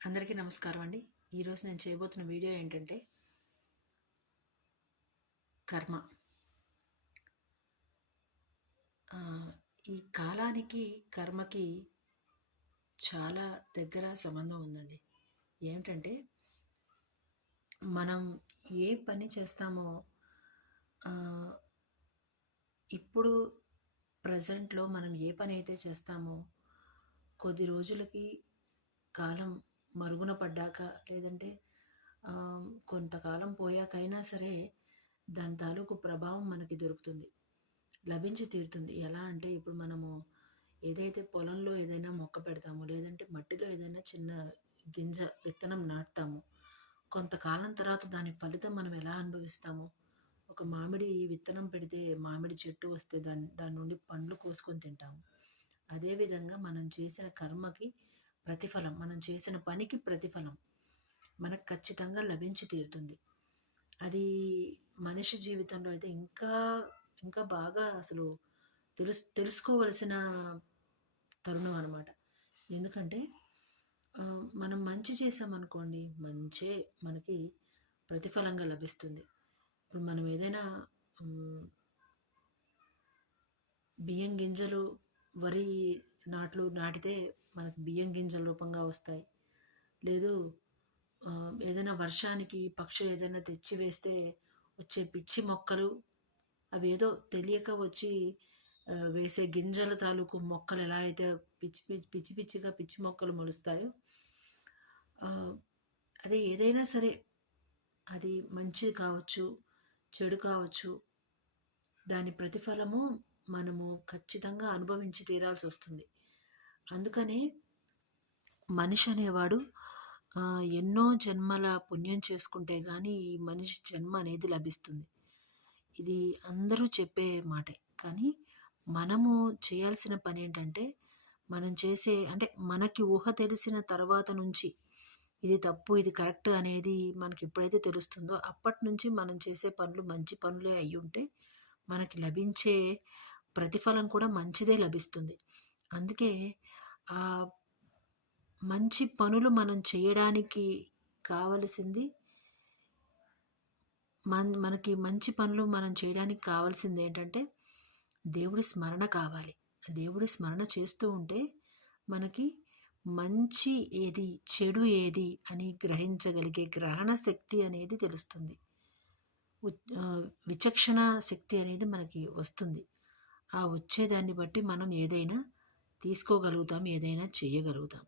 అందరికీ నమస్కారం అండి. ఈరోజు నేను చేయబోతున్న వీడియో ఏంటంటే కర్మ. ఈ కాలానికి కర్మకి చాలా దగ్గర సంబంధం ఉందండి. ఏమిటంటే మనం ఏ పని చేస్తామో ఇప్పుడు ప్రజెంట్లో మనం ఏ పని అయితే చేస్తామో కొద్ది రోజులకి కాలం మరుగున పడ్డాక లేదంటే కొంతకాలం పోయాకైనా సరే దాని తాలూకు ప్రభావం మనకి దొరుకుతుంది, లభించి తీరుతుంది. ఎలా అంటే ఇప్పుడు మనము ఏదైతే పొలంలో ఏదైనా మొక్క పెడతామో లేదంటే మట్టిలో ఏదైనా చిన్న గింజ విత్తనం నాటుతామో కొంతకాలం తర్వాత దాని ఫలితం మనం ఎలా అనుభవిస్తామో, ఒక మామిడి విత్తనం పెడితే మామిడి చెట్టు వస్తే దాని నుండి పండ్లు కోసుకొని తింటాము. అదేవిధంగా మనం చేసిన కర్మకి ప్రతిఫలం, మనం చేసిన పనికి ప్రతిఫలం మనకు ఖచ్చితంగా లభించి తీరుతుంది. అది మనిషి జీవితంలో అయితే ఇంకా ఇంకా బాగా అసలు తెలుసుకోవలసిన తరుణం అనమాట. ఎందుకంటే మనం మంచి చేసామనుకోండి, మంచే మనకి ప్రతిఫలంగా లభిస్తుంది. ఇప్పుడు మనం ఏదైనా బియ్యం గింజలు, వరి నాట్లు నాటితే మనకు బియ్యం గింజల రూపంగా వస్తాయి. లేదు ఏదైనా వర్షానికి పక్షులు ఏదైనా తెచ్చి వేస్తే వచ్చే పిచ్చి మొక్కలు, అవేదో తెలియక వచ్చి వేసే గింజల తాలూకు మొక్కలు ఎలా అయితే పిచ్చిగా పిచ్చి మొక్కలు మొలుస్తాయో, అది ఏదైనా సరే, అది మంచి కావచ్చు చెడు కావచ్చు, దాని ప్రతిఫలము మనము ఖచ్చితంగా అనుభవించి తీరాల్సి వస్తుంది. అందుకనే మనిషి అనేవాడు ఎన్నో జన్మల పుణ్యం చేసుకుంటే కానీ ఈ మనిషి జన్మ అనేది లభిస్తుంది. ఇది అందరూ చెప్పే మాటే. కానీ మనము చేయాల్సిన పని ఏంటంటే, మనం చేసే అంటే మనకి ఊహ తెలిసిన తర్వాత నుంచి ఇది తప్పు ఇది కరెక్ట్ అనేది మనకి ఎప్పుడైతే తెలుస్తుందో అప్పటి నుంచి మనం చేసే పనులు మంచి పనులే అయి ఉంటే మనకి లభించే ప్రతిఫలం కూడా మంచిదే లభిస్తుంది. అందుకే ఆ మంచి పనులు మనం చేయడానికి కావలసింది, మనకి మంచి పనులు మనం చేయడానికి కావాల్సింది ఏంటంటే దేవుడి స్మరణ కావాలి. దేవుడి స్మరణ చేస్తూ ఉంటే మనకి మంచి ఏది చెడు ఏది అని గ్రహించగలిగే గ్రహణ శక్తి అనేది తెలుస్తుంది. విచక్షణ శక్తి అనేది మనకి వస్తుంది. ఆ వచ్చేదాన్ని బట్టి మనం ఏదైనా తీసుకోగలుగుతాం, ఏదైనా చేయగలుగుతాం.